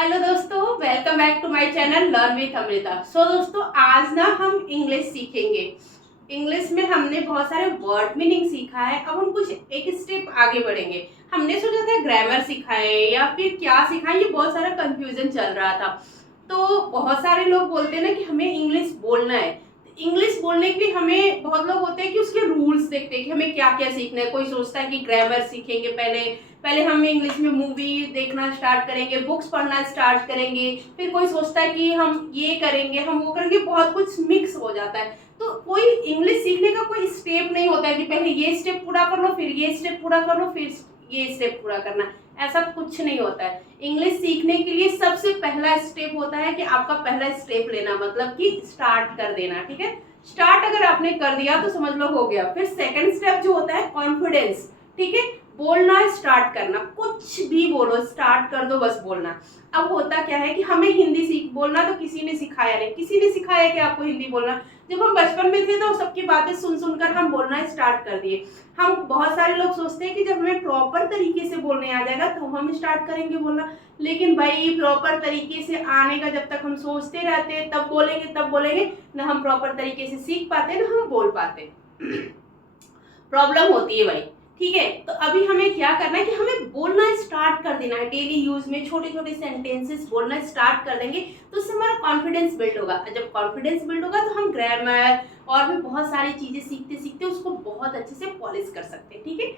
Hello दोस्तों, welcome back to my channel learn with Amrita. So दोस्तों, आज ना हम इंग्लिश सीखेंगे। इंग्लिश में हमने बहुत सारे वर्ड मीनिंग सीखा है। अब हम कुछ एक स्टेप आगे बढ़ेंगे। हमने सोचा था ग्रामर सिखाएं या फिर क्या सिखाएं, ये बहुत सारा कंफ्यूजन चल रहा था। तो बहुत सारे लोग बोलते हैं ना कि हमें इंग्लिश बोलना है। इंग्लिश बोलने के लिए हमें बहुत लोग होते हैं कि उसके रूल्स देखते हैं कि हमें क्या क्या सीखना है। कोई सोचता है कि ग्रामर सीखेंगे, पहले पहले हम इंग्लिश में मूवी देखना स्टार्ट करेंगे, बुक्स पढ़ना स्टार्ट करेंगे, फिर कोई सोचता है कि हम ये करेंगे, हम वो करेंगे, बहुत कुछ मिक्स हो जाता है। तो कोई इंग्लिश सीखने का कोई स्टेप नहीं होता है कि पहले ये स्टेप पूरा कर लो, फिर ये स्टेप पूरा कर लो, फिर ये स्टेप पूरा करना। ऐसा कुछ नहीं होता है। इंग्लिश सीखने के लिए सबसे पहला स्टेप होता है कि आपका पहला स्टेप लेना, मतलब कि स्टार्ट कर देना। ठीक है, स्टार्ट अगर आपने कर दिया तो समझ लो हो गया। फिर सेकंड स्टेप जो होता है कॉन्फिडेंस। ठीक है, बोलना स्टार्ट करना, कुछ भी बोलो स्टार्ट कर दो, बस बोलना। अब होता क्या है कि हमें हिंदी सीख बोलना तो किसी ने सिखाया नहीं। किसी ने सिखाया कि आपको हिंदी बोलना? जब हम बचपन में थे तो सबकी बातें सुन सुनकर हम बोलना स्टार्ट कर दिए। हम बहुत सारे लोग सोचते हैं कि जब हमें प्रॉपर तरीके से बोलने आ जाएगा तो हम स्टार्ट करेंगे बोलना। लेकिन भाई, प्रॉपर तरीके से आने का जब तक हम सोचते रहते हैं तब बोलेंगे, ना हम प्रॉपर तरीके से सीख पाते ना हम बोल पाते। प्रॉब्लम होती है भाई। ठीक है, तो अभी हमें क्या करना है कि हमें बोलना स्टार्ट कर देना है। डेली यूज में छोटे छोटे सेंटेंसेस बोलना स्टार्ट कर देंगे तो उससे हमारा कॉन्फिडेंस बिल्ड होगा। जब कॉन्फिडेंस बिल्ड होगा तो हम ग्रामर और भी बहुत सारी चीजें सीखते सीखते उसको बहुत अच्छे से पॉलिश कर सकते हैं। ठीक है,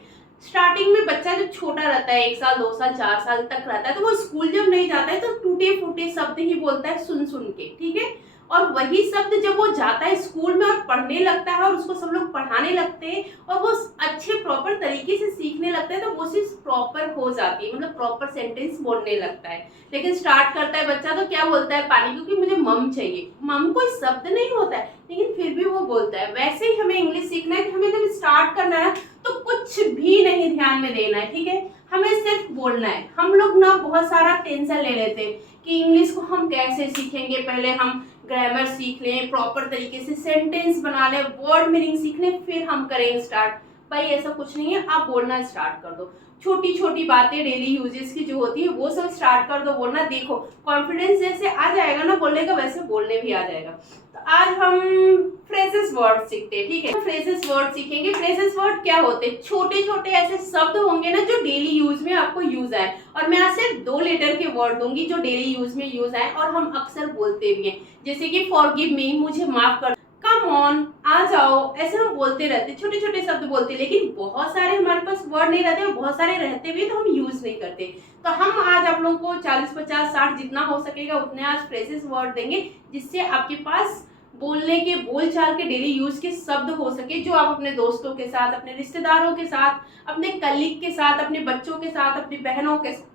स्टार्टिंग में बच्चा जब छोटा रहता है, 1 साल 2 साल 4 साल तक रहता है, तो वो स्कूल जब नहीं जाता है तो टूटे फूटे शब्द ही बोलता है सुन सुन के। ठीक है, और वही शब्द जब वो जाता है स्कूल में और पढ़ने लगता है और उसको सब लोग पढ़ाने लगते हैं और वो अच्छे प्रॉपर तरीके से सीखने लगता है तो वो चीज प्रॉपर हो जाती है, मतलब प्रॉपर सेंटेंस बोलने लगता है। लेकिन स्टार्ट करता है बच्चा तो क्या बोलता है? पानी, क्योंकि मुझे मम चाहिए। मम कोई शब्द नहीं होता है लेकिन फिर भी वो बोलता है। वैसे ही हमें इंग्लिश सीखना है कि हमें जब स्टार्ट करना है तो कुछ भी नहीं ध्यान में देना है। ठीक है, हमें सिर्फ बोलना है। हम लोग ना बहुत सारा टेंशन ले लेते हैं कि इंग्लिश को हम कैसे सीखेंगे। पहले हम ग्रामर सीख लें, प्रॉपर तरीके से सेंटेंस बना लें, वर्ड मीनिंग सीख लें, फिर हम करेंगे स्टार्ट। भाई ऐसा कुछ नहीं है, आप बोलना स्टार्ट कर दो। छोटी छोटी बातें डेली यूजेस की जो होती है वो सब स्टार्ट कर दो बोलना। देखो कॉन्फिडेंस जैसे आ जाएगा ना बोलने का, वैसे बोलने भी आ जाएगा। तो आज हम फ्रेजेस वर्ड सीखते हैं। ठीक है, फ्रेजेस वर्ड सीखेंगे। फ्रेजेस वर्ड क्या होते हैं? छोटे छोटे ऐसे शब्द होंगे ना जो डेली यूज में आपको यूज आए। और मैं आज सिर्फ 2 लेटर के वर्ड दूंगी जो डेली यूज में यूज आए और हम अक्सर बोलते भी हैं। जैसे कि फॉरगिव मी, मुझे माफ कर, कम ऑन, आ जाओ, ऐसे हम बोलते रहते, छोटे छोटे शब्द बोलते। लेकिन बहुत सारे हमारे पास वर्ड नहीं रहते और बहुत सारे रहते भी तो हम यूज नहीं करते। तो हम आज आप लोगों को 40 50 60 जितना हो सकेगा उतने आज फ्रेजेस वर्ड देंगे जिससे आपके पास बोलने के, बोलचाल के, डेली यूज के शब्द हो सके जो आप अपने दोस्तों के साथ, अपने रिश्तेदारों के साथ, अपने कलीग के साथ, अपने बच्चों के साथ, अपनी बहनों के साथ,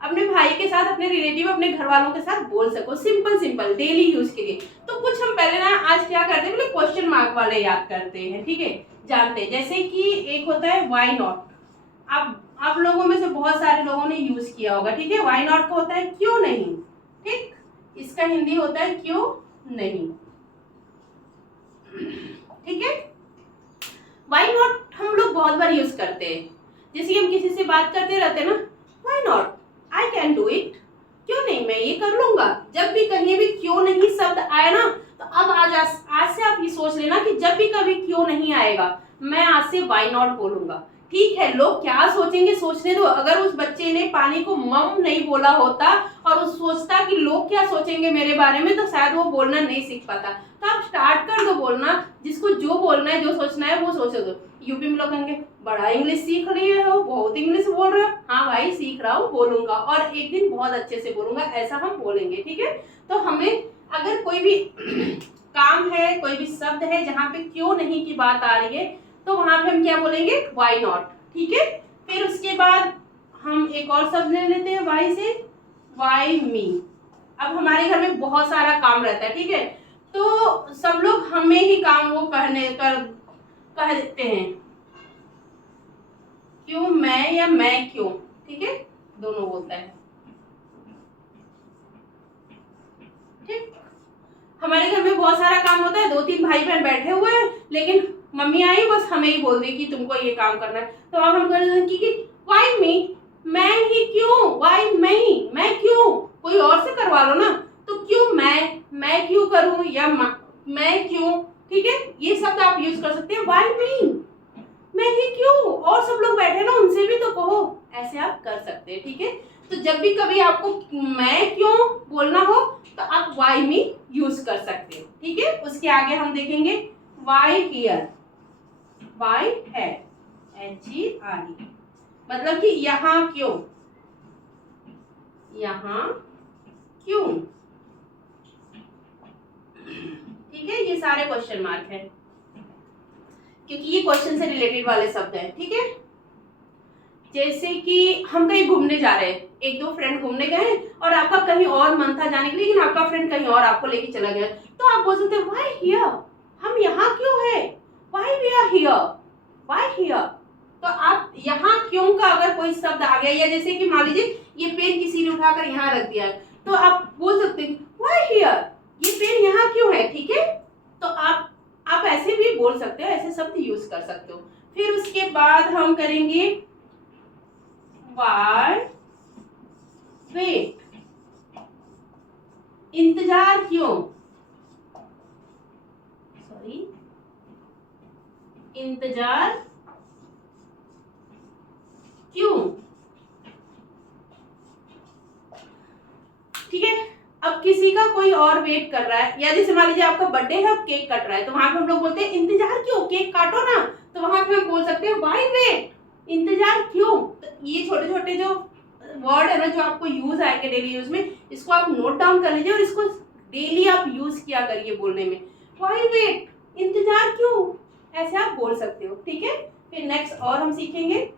अपने भाई के साथ, अपने रिलेटिव, अपने घर वालों के साथ बोल सको। सिंपल सिंपल डेली यूज के लिए। तो कुछ हम पहले ना आज क्या करते हैं, मतलब क्वेश्चन मार्क वाले याद करते हैं। ठीक है, जानते हैं। जैसे कि एक होता है व्हाई नॉट। आप लोगों में से बहुत सारे लोगों ने यूज किया होगा। ठीक है, व्हाई नॉट का होता है क्यों नहीं। ठीक, इसका हिंदी होता है क्यों नहीं। ठीक है, व्हाई नॉट हम लोग बहुत बार यूज करते हैं। जैसे हम किसी से बात करते रहते हैं ना, why not, I can do it, क्यों नहीं, मैं ये कर लूंगा। जब भी कहीं भी क्यों नहीं शब्द आए ना तो अब आज से आप ये सोच लेना कि जब भी कभी क्यों नहीं आएगा मैं आज से व्हाई नॉट बोलूंगा। ठीक है, लोग क्या सोचेंगे सोचने दो। अगर उस बच्चे ने पानी को मम नहीं बोला होता और वो सोचता कि लोग क्या सोचेंगे मेरे बारे में, तो शायद वो बोलना नहीं सीख पाता। तो आप स्टार्ट कर दो बोलना। जिसको जो बोलना है, जो सोचना है वो सोच दो। यूपी में लोग कहेंगे बड़ा इंग्लिश सीख रही हो, बहुत इंग्लिश बोल रहे हो। हाँ भाई, सीख रहा हूँ, बोलूंगा और एक दिन बहुत अच्छे से बोलूंगा, ऐसा हम बोलेंगे। ठीक है, तो हमें अगर कोई भी काम है, कोई भी शब्द है जहाँ पे क्यों नहीं की बात आ रही है तो वहां पे हम क्या बोलेंगे? Why not. ठीक है, फिर उसके बाद हम एक और शब्द ले लेते हैं व्हाई से, व्हाई मी। अब हमारे घर में बहुत सारा काम रहता है। ठीक है, तो सब लोग हमें ही काम वो कह देते हैं, क्यों मैं या मैं क्यों। ठीक है, दोनों बोलता है। ठीक, हमारे घर में बहुत सारा काम होता है, 2-3 भाई बहन बैठे हुए हैं लेकिन मम्मी आई बस हमें ही बोल दी कि तुमको ये काम करना है। तो अब हम कर कि व्हाई मी, मैं ही क्यों, व्हाई मैं क्यों। कोई और से करवा लो ना, तो क्यों मैं क्यों करूं या मैं क्यों, ठीक है, ये शब्द आप यूज कर सकते हैं। व्हाई मी, मैं ही क्यों, और सब लोग बैठे ना उनसे भी तो कहो, ऐसे आप कर सकते हैं, ठीक है। तो जब भी कभी आपको मैं क्यों बोलना हो तो आप व्हाई मी यूज कर सकते हैं, ठीक है। उसके आगे हम देखेंगे व्हाई हियर, व्हाई है, HERE, मतलब कि यहाँ क्यों, यहाँ क्यों, ठीक है। ये सारे क्वेश्चन मार्क है क्योंकि ये क्वेश्चन से रिलेटेड वाले शब्द हैं, ठीक है। जैसे कि हम कहीं घूमने जा रहे हैं, एक दो फ्रेंड घूमने गए और आपका कहीं और मन था जाने के लिए, लेकिन आपका फ्रेंड कहीं और आपको लेके चला गया, तो आप बोल सकते हैं व्हाई हियर, हम यहाँ क्यों है, why we are here, why here. तो आप यहाँ क्यों का अगर कोई शब्द आ गया, या जैसे कि मान लीजिए ये पेन किसी ने उठाकर यहाँ रख दिया है, तो आप बोल सकते हैं व्हाई हियर, ये पेन यहाँ क्यों है, ठीक है। तो आप ऐसे भी बोल सकते हो, ऐसे शब्द यूज कर सकते हो। फिर उसके बाद हम करेंगे व्हाई वेट, इंतजार क्यों, सॉरी, इंतजार क्यों, ठीक है। अब किसी का कोई और वेट कर रहा है, या जैसे मान लीजिए आपका बर्थडे है, अब केक कट रहा है, तो वहां पे हम लोग बोलते हैं इंतजार क्यों, केक काटो ना, तो वहां पे हम बोल सकते हैं व्हाई वेट, इंतजार क्यों। तो ये छोटे छोटे जो वर्ड है ना जो आपको यूज आएंगे डेली यूज में, इसको आप नोट डाउन कर लीजिए और इसको डेली आप यूज किया करिए बोलने में। व्हाई वेट, इंतजार क्यों, ऐसे आप बोल सकते हो, ठीक है। फिर नेक्स्ट और हम सीखेंगे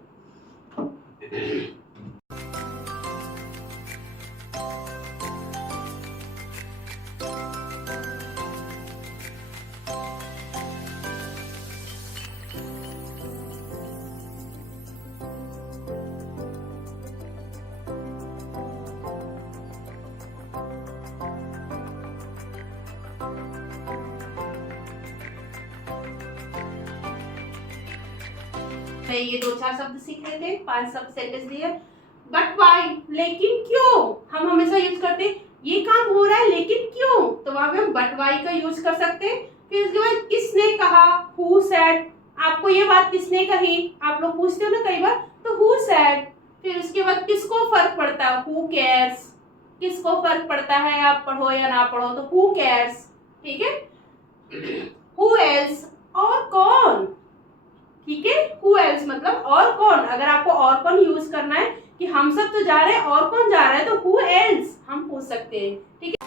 ये 2-4 शब्द सीख रहे थे, 5 शब्द सेंटेंस दिए। बट वाई, लेकिन क्यों, हम हमेशा यूज करते हैं ये काम हो रहा है लेकिन क्यों, तो वहां पे हम बट वाई का यूज कर सकते हैं। फिर उसके बाद किसने कहा, हु सेड, आपको ये बात किसने कही, आप लोग पूछते हो ना कई बार, तो हु सेड। फिर उसके बाद किसको फर्क पड़ता है, हु केयर्स, किसको फर्क पड़ता है आप पढ़ो या ना पढ़ो, तो हु केयर्स, ठीक है। हु एल्स, और कौन, ठीक है। हु एल्स मतलब और कौन, अगर आपको और कौन यूज करना है कि हम सब तो जा रहे हैं और कौन जा रहा है, तो हु एल्स हम पूछ सकते हैं, ठीक है।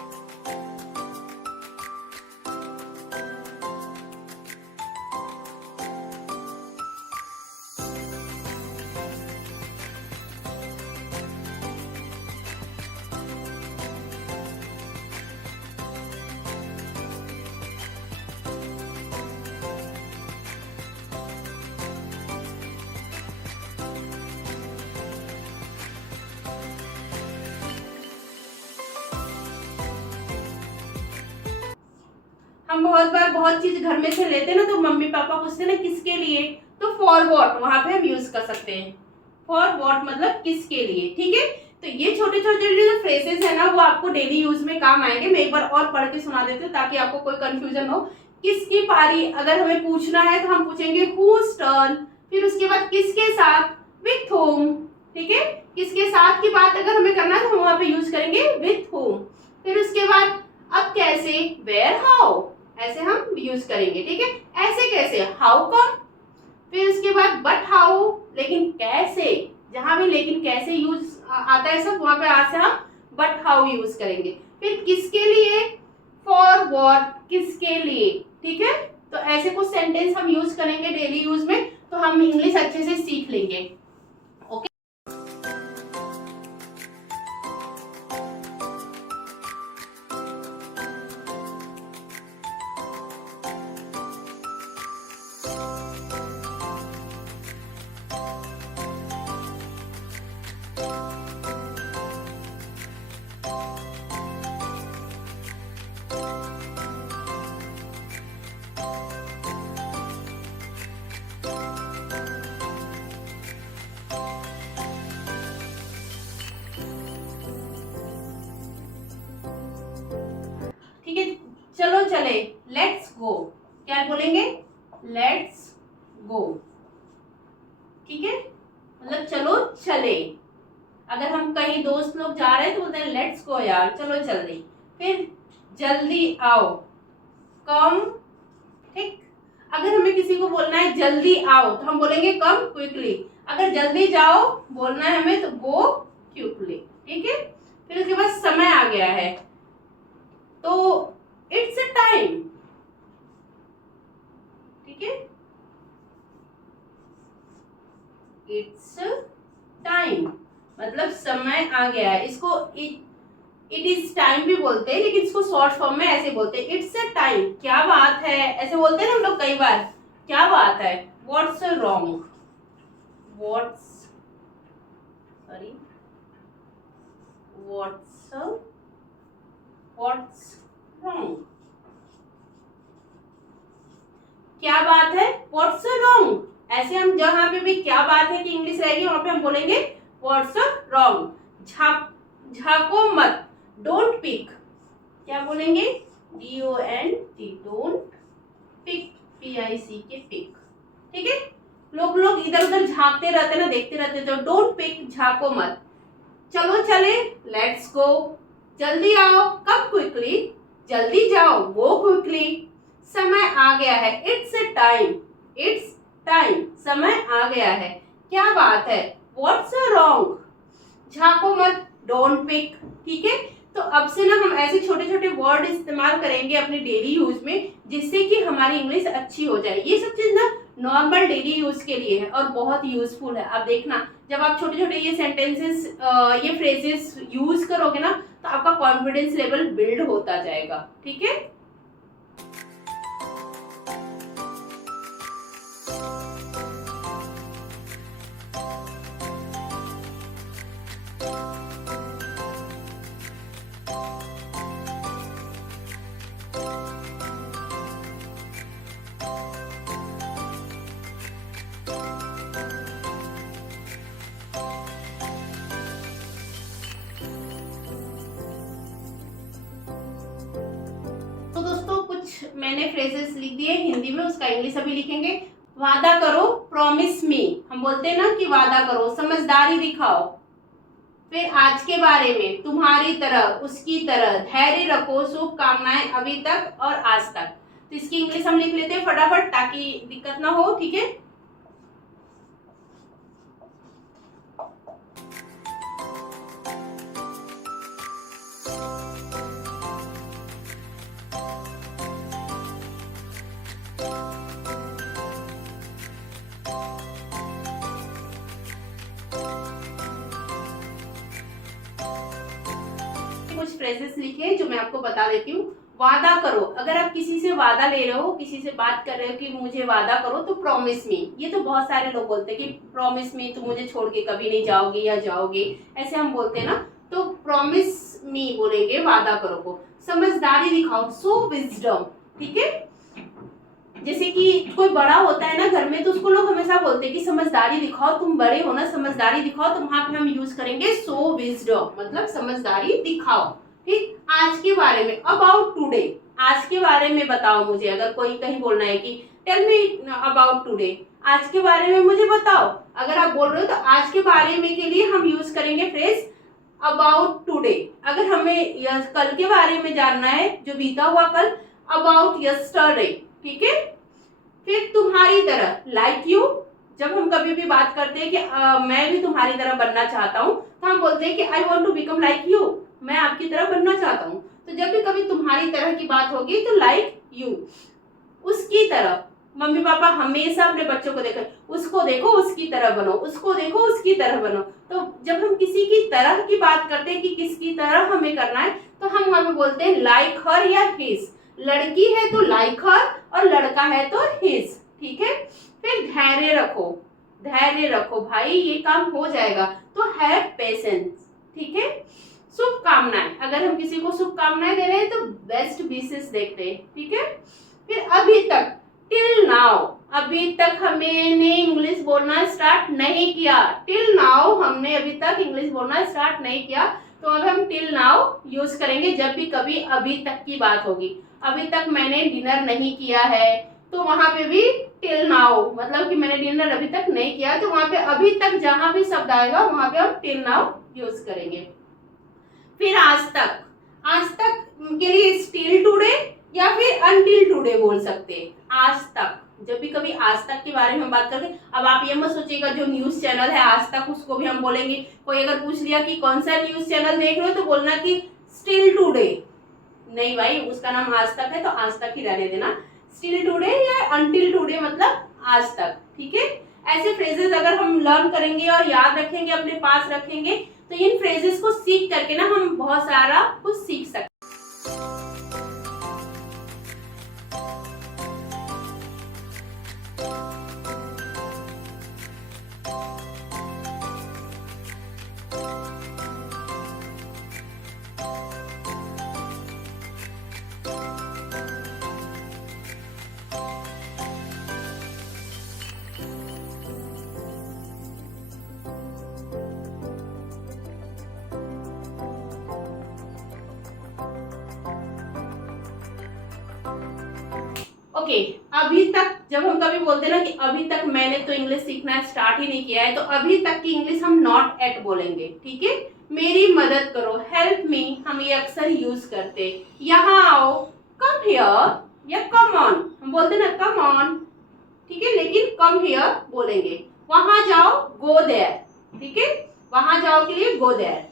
हम बहुत बार बहुत चीज घर में से लेते हैं ना, तो मम्मी पापा पूछते हैं ना किसके लिए, तो फॉर वॉट वहां पे हम यूज कर सकते हैं। फॉर वॉट मतलब किसके लिए, ठीक है। तो ये छोटे छोटे जो फ्रेजेस है ना वो आपको डेली यूज में काम आएंगे। मैं एक बार और पढ़ के सुना देती हूँ ताकि आपको कोई कंफ्यूजन हो। किसकी पारी अगर हमें पूछना है तो हम पूछेंगे हुज टर्न। फिर उसके बाद किसके साथ, विथ होम, ठीक है। किसके साथ की बात अगर हमें करना है तो हम वहां पे यूज करेंगे विथ होम। फिर उसके बाद अब कैसे, वेयर, हाउ, ऐसे हम यूज करेंगे, ठीक है। ऐसे कैसे, हाउ कम। फिर उसके बाद बट हाउ, लेकिन कैसे, जहां भी लेकिन कैसे यूज आता है सब वहां पे आज से हम बट हाउ यूज करेंगे। फिर किसके लिए, फॉर व्हाट, किसके लिए, ठीक है। तो ऐसे कुछ सेंटेंस हम यूज करेंगे डेली यूज में, तो हम इंग्लिश अच्छे से सीख लेंगे। चलो चले, लेट्स गो। क्या बोलेंगे? Let's go. ठीक है, मतलब चलो चले। अगर हम कहीं दोस्त लोग जा रहे हैं तो बोलते हैं लेट्स गो यार, चलो जल्दी। फिर जल्दी आओ, कम। ठीक, अगर हमें किसी को बोलना है जल्दी आओ तो हम बोलेंगे कम क्विकली। अगर जल्दी जाओ बोलना है हमें तो गो क्विकली। ठीक है, फिर उसके बाद समय आ गया है तो इट्स अ टाइम। ठीक है, इट्स टाइम मतलब समय आ गया है। इसको इट इज टाइम भी बोलते हैं, लेकिन इसको शॉर्ट फॉर्म में ऐसे बोलते हैं, इट्स अ टाइम। क्या बात है, ऐसे बोलते हैं ना हम लोग कई बार, क्या बात है। What's wrong, what's sorry what's wrong. क्या बात है, व्हाट्स रॉन्ग। ऐसे हम जहां पे भी क्या बात है कि इंग्लिश रहेगी वहां पे हम बोलेंगे व्हाट्स रॉन्ग। झाको मत, डोंट पिक। क्या बोलेंगे? DONT, don't pick, PIC pick. ठीक है, लोग इधर उधर झांकते रहते ना, देखते रहते, तो डोंट पिक, झाको मत। चलो चले, लेट्स गो। जल्दी आओ, कम क्विकली। जल्दी जाओ, गो क्विकली। समय आ गया है, इट्स टाइम, इट्स टाइम, समय आ गया है। क्या बात है, व्हाट्स रॉन्ग। झाको मत, डोंट पिक। ठीक है, तो अब से ना हम ऐसे छोटे छोटे वर्ड इस्तेमाल करेंगे अपने डेली यूज में, जिससे कि हमारी इंग्लिश अच्छी हो जाए। ये सब चीज ना नॉर्मल डेली यूज के लिए है और बहुत यूजफुल है। अब देखना, जब आप छोटे छोटे ये सेंटेंसेस, ये फ्रेजेस यूज करोगे ना, तो आपका कॉन्फिडेंस लेवल बिल्ड होता जाएगा। ठीक है, तो दोस्तों कुछ मैंने फ्रेजेस लिख दिए हिंदी में, उसका इंग्लिश अभी लिखेंगे। वादा करो, प्रॉमिस मी। हम बोलते हैं ना कि वादा करो, समझदारी दिखाओ। फिर आज के बारे में, तुम्हारी तरह, उसकी तरह, धैर्य रखो, शुभकामनाएं, अभी तक और आज तक। तो इसकी इंग्लिश हम लिख लेते हैं फटाफट ताकि दिक्कत ना हो। ठीक है, कुछ फ्रेजेस लिखे जो मैं आपको बता देती हूँ। वादा करो, अगर आप किसी से वादा ले रहे हो, किसी से बात कर रहे हो कि मुझे वादा करो, तो प्रॉमिस मी। ये तो बहुत सारे लोग बोलते हैं कि प्रॉमिस मी, तुम मुझे छोड़ के कभी नहीं जाओगे या जाओगे, ऐसे हम बोलते हैं ना। तो प्रॉमिस मी बोलेंगे वादा करो को। समझदारी दिखाओ, सो विजडम। ठीक है, जैसे कि कोई बड़ा होता है ना घर में, तो उसको लोग हमेशा बोलते हैं कि समझदारी दिखाओ, तुम बड़े हो ना, समझदारी दिखाओ। तो वहां पे हम यूज करेंगे सो विजडम, मतलब समझदारी दिखाओ। ठीक, आज के बारे में, अबाउट टुडे, आज के बारे में बताओ मुझे। अगर कोई कहीं बोलना है कि टेल मी अबाउट टुडे, आज के बारे में मुझे बताओ। अगर आप बोल रहे हो तो आज के बारे में के लिए हम यूज करेंगे फ्रेज अबाउट टुडे। अगर हमें कल के बारे में जानना है, जो बीता हुआ कल, अबाउट यस्टरडे। ठीक है, फिर तुम्हारी तरह, लाइक यू। जब हम कभी भी बात करते हैं कि मैं भी तुम्हारी तरह बनना चाहता हूँ, तो हम बोलते हैं कि I want to become like you, मैं आपकी तरह बनना चाहता हूँ। तो जब भी कभी तुम्हारी तरह की बात होगी तो लाइक यू। उसकी तरह, मम्मी पापा हमेशा अपने बच्चों को देखें, उसको देखो उसकी तरह बनो, उसको देखो उसकी तरह बनो। तो जब हम किसी की तरह की बात करते हैं कि किसकी तरह हमें करना है, तो हम वहां पे बोलते हैं लाइक हर या हिज। लड़की है तो लाइक हर और लड़का है तो हिज। ठीक है, फिर धैर्य रखो, धैर्य रखो भाई, ये काम हो जाएगा। तो हैव पेशेंस। ठीक है, शुभकामनाएं, अगर हम किसी को शुभकामनाएं दे रहे हैं तो बेस्ट विशेस देखते हैं। ठीक है, फिर अभी तक, टिल नाउ, अभी तक हमने इंग्लिश बोलना स्टार्ट नहीं किया। टिल नाउ हमने अभी तक इंग्लिश बोलना स्टार्ट नहीं किया। तो अब हम टिल नाउ यूज करेंगे जब भी कभी अभी तक की बात होगी। अभी तक मैंने डिनर नहीं किया है, तो वहां पे भी टिल नाउ, मतलब कि मैंने डिनर अभी तक नहीं किया, तो वहां पे अभी तक जहां भी शब्द आएगा वहां पे हम टिल नाउ यूज करेंगे। फिर आज तक, आज तक के लिए स्टिल टुडे या फिर अनटिल टुडे बोल सकते हैं। आज तक, जब भी कभी आज तक के बारे में बात करते, अब आप ये मत सोचिएगा जो न्यूज चैनल है आज तक उसको भी हम बोलेंगे। कोई अगर पूछ लिया कि कौन सा न्यूज चैनल देख रहे हो, तो बोलना कि स्टिल टुडे। नहीं भाई, उसका नाम आज तक है तो आज तक ही रहने देना। स्टिल टुडे या अनटिल टुडे मतलब आज तक, ठीक है। ऐसे फ्रेजेस अगर हम लर्न करेंगे और याद रखेंगे, अपने पास रखेंगे, तो इन फ्रेजेस को सीख करके ना हम बहुत सारा कुछ सीख सकते हैं। ओके, अभी तक जब हम कभी बोलते हैं ना कि अभी तक मैंने तो इंग्लिश सीखना स्टार्ट ही नहीं किया है, तो अभी तक की इंग्लिश हम नॉट एट बोलेंगे, ठीक है। मेरी मदद करो, हेल्प मी, हम ये अक्सर यूज करते। यहाँ आओ, कम हियर या कम ऑन, हम बोलते ना कम ऑन, ठीक है, लेकिन कम हियर बोलेंगे। वहां जाओ, गो देयर, ठीक है, वहां जाओ के लिए गो देयर।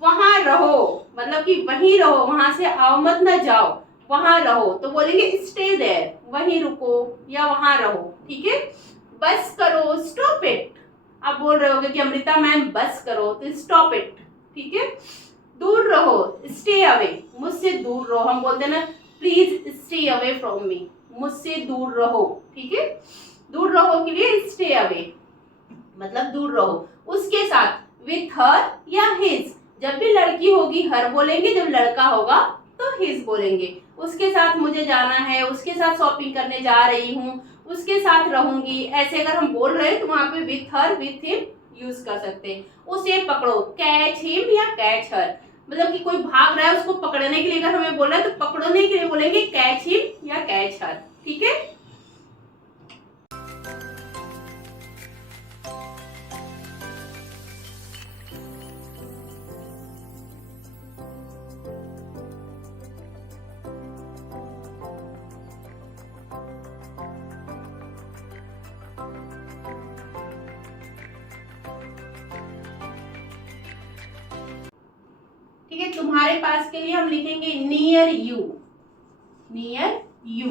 वहां रहो, मतलब कि वहीं रहो, वहां से आओ मत ना जाओ, वहां रहो, तो बोलेंगे स्टे देयर, वहीं रुको या वहां रहो, ठीक है। बस करो, स्टॉप इट, आप बोल रहे होगे कि अमृता मैम बस करो, तो स्टॉप इट, ठीक है। दूर रहो, स्टे अवे, मुझसे दूर रहो, हम बोलते हैं ना please stay away from me, मुझसे दूर रहो, ठीक है। दूर रहो के लिए स्टे अवे मतलब दूर रहो। उसके साथ विथ हर या हिज, जब भी लड़की होगी हर बोलेंगे, जब लड़का होगा तो हिज बोलेंगे। उसके साथ मुझे जाना है, उसके साथ शॉपिंग करने जा रही हूँ, उसके साथ रहूंगी, ऐसे अगर हम बोल रहे हैं तो वहां पे with her with him use कर सकते हैं। उसे पकड़ो, कैच हिम या कैच हर, मतलब कि कोई भाग रहा है उसको पकड़ने के लिए अगर हमें बोल रहा है तो पकड़ने के लिए बोलेंगे कैच हिम या कैच हर, ठीक है। ठीक है, तुम्हारे पास के लिए हम लिखेंगे नियर यू, नियर यू।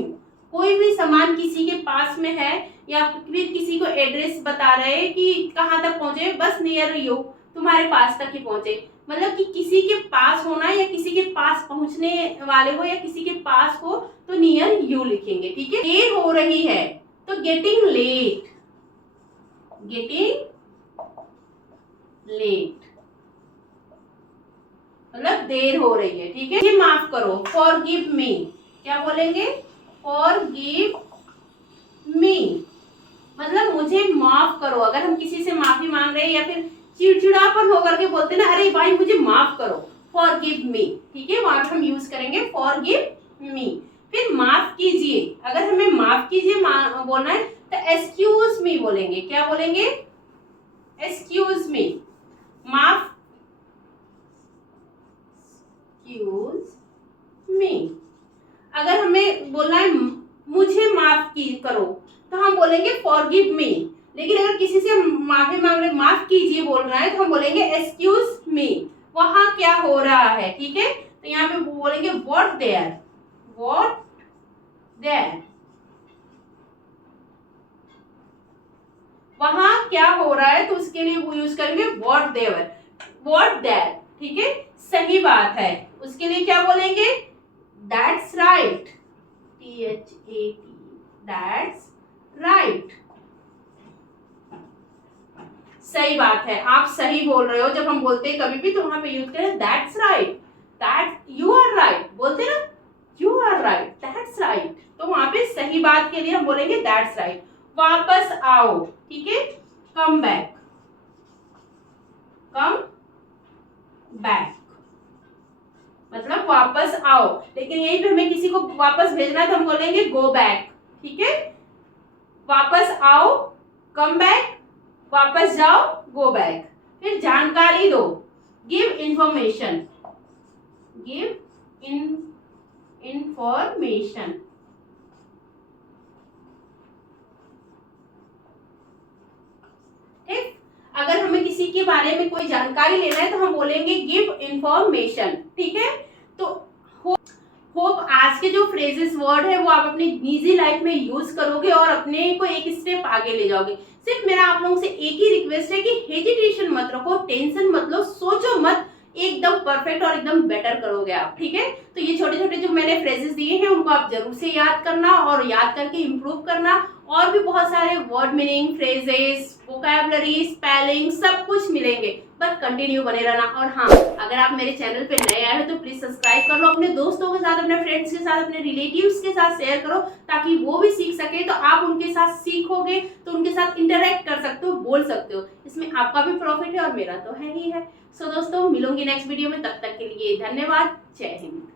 कोई भी सामान किसी के पास में है या फिर किसी को एड्रेस बता रहे हैं कि कहाँ तक पहुंचे, बस नियर यू, तुम्हारे पास तक ही पहुंचे, मतलब कि किसी के पास होना या किसी के पास पहुंचने वाले हो या किसी के पास हो, तो नियर यू लिखेंगे, ठीक है। देर हो रही है तो गेटिंग लेट, गेटिंग लेट मतलब देर हो रही है, ठीक है। मुझे माफ करो, फॉरगिव मी, क्या बोलेंगे, फॉरगिव मी मतलब मुझे माफ करो। अगर हम किसी से माफी मांग रहे हैं या फिर चिड़चिड़ापन होकर के बोलते ना अरे भाई मुझे माफ करो, फॉरगिव मी, ठीक है, वहां पर हम यूज करेंगे फॉरगिव मी। फिर माफ कीजिए, अगर हमें माफ कीजिए बोलना है तो एक्सक्यूज मी बोलेंगे, क्या बोलेंगे, एक्सक्यूज मी, माफ एक्सक्यूज मी। अगर हमें बोलना है मुझे माफ की करो तो हम बोलेंगे फॉरगिव मी, लेकिन अगर किसी से माफी मांग रहे, माफ कीजिए बोल रहा है, तो हम बोलेंगे एक्सक्यूज मी। वहां क्या हो रहा है, ठीक है, तो यहाँ पे बोलेंगे व्हाट देयर, व्हाट देयर, वहां क्या हो रहा है तो उसके लिए वो यूज करेंगे व्हाट देयर, व्हाट देयर, ठीक है, सही बात है, उसके लिए क्या बोलेंगे, that's right, THAT, that's right, सही बात है, आप सही बोल रहे हो। जब हम बोलते हैं कभी भी तो वहां पे यूज करें that's right, that you are right, बोलते ना you are right, that's right, तो वहां पे सही बात के लिए हम बोलेंगे दैट्स राइट। वापस आओ, ठीक है, कम बैक, कम बैक, मतलब वापस आओ, लेकिन यहीं पे हमें किसी को वापस भेजना है तो हम बोलेंगे गो बैक। ठीक है, वापस आओ कम बैक, वापस जाओ गो बैक। फिर जानकारी दो, गिव इंफॉर्मेशन, गिव इंफॉर्मेशन। ठीक, अगर हमें किसी के बारे में कोई जानकारी लेना है तो हम बोलेंगे गिव इंफॉर्मेशन। ठीक है, तो होप आज के जो फ्रेजेस वर्ड है वो आप अपनी निजी लाइफ में यूज करोगे और अपने को एक स्टेप आगे ले जाओगे। सिर्फ मेरा आप लोगों से एक ही रिक्वेस्ट है कि हेजिटेशन मत रखो, टेंशन मत लो, सोचो मत, एकदम परफेक्ट और एकदम बेटर करोगे आप। ठीक है, तो ये छोटे छोटे जो मैंने फ्रेजेस दिए हैं उनको आप जरूर से याद करना और याद करके इम्प्रूव करना। और भी बहुत सारे word meaning, phrases, vocabulary, spelling सब कुछ मिलेंगे, बस कंटिन्यू बने रहना। और हाँ, अगर आप मेरे चैनल पे नए आए हो तो प्लीज सब्सक्राइब कर लो, अपने दोस्तों के साथ, अपने फ्रेंड्स के साथ, अपने रिलेटिव्स के साथ शेयर करो ताकि वो भी सीख सके। तो आप उनके साथ सीखोगे तो उनके साथ इंटरेक्ट कर सकते हो, बोल सकते हो, इसमें आपका भी प्रॉफिट है और मेरा तो है ही है। सो दोस्तों, मिलूंगी नेक्स्ट वीडियो में, तब तक के लिए धन्यवाद। जय हिंद।